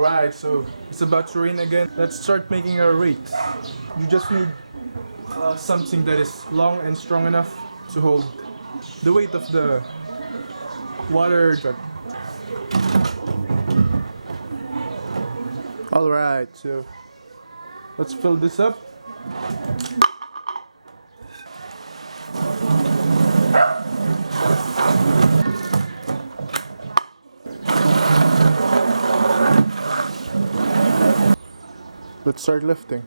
Alright, so it's about to rain again. Let's start making our weights. You just need something that is long and strong enough to hold the weight of the water jug. Alright, so let's fill this up. Let's start lifting.